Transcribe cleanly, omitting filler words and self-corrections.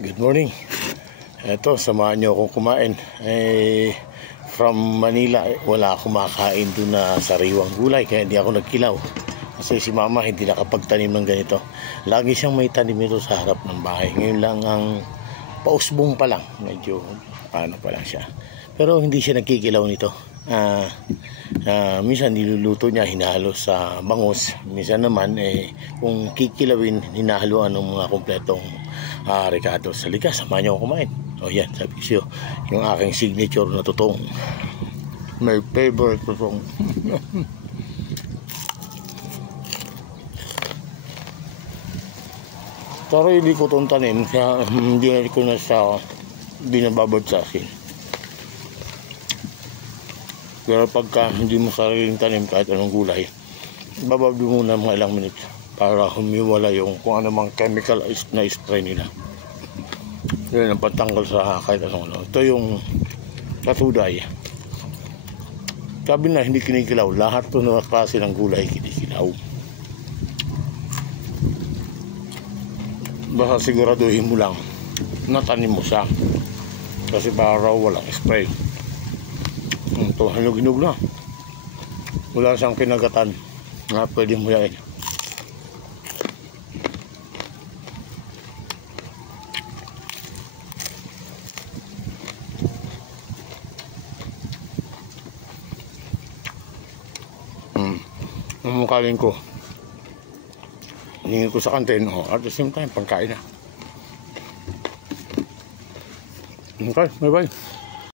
Good morning. Eto, samahan nyo akong kumain. From Manila, wala akong kumakain doon na sariwang gulay, kaya hindi ako nagkilaw. Kasi si mama hindi nakapagtanim ng ganito. Lagi siyang may tanim ito sa harap ng bahay. Ngayon lang ang pausbong pa lang. Medyo paano pa lang siya. Pero hindi siya nagkikilaw nito. Minsan niluluto niya, hinahalo sa bangus. Minsan naman kung kikilawin, hinahaluan ng mga kompletong ricado. Sa likas, samahan niyo ako kumain. O yan, sabi ko siyo, yung aking signature na tutong. My favorite tutong. Pero hindi ko itong tanim, kaya hindi ko na siya binababad sa akin. Pero pagka hindi mo sariling tanim kahit anong gulay, bababad muna mga ilang minutes para humiwala yung kung anumang chemical na spray nila. Yun ang pantanggal sa kahit anong ano. Ito yung katuday. Sabi na hindi kinikilaw, lahat ito na klase ng gulay kinikilaw. Basta siguraduhin mo lang natanim mo siya, kasi para raw walang spray. Ito, hinog-hinog na. Wala siyang kinagatan na pwede mo yain. Ang mukhain ko, hingin ko sa kantin, at the same time, pagkain na. Okay, bye-bye.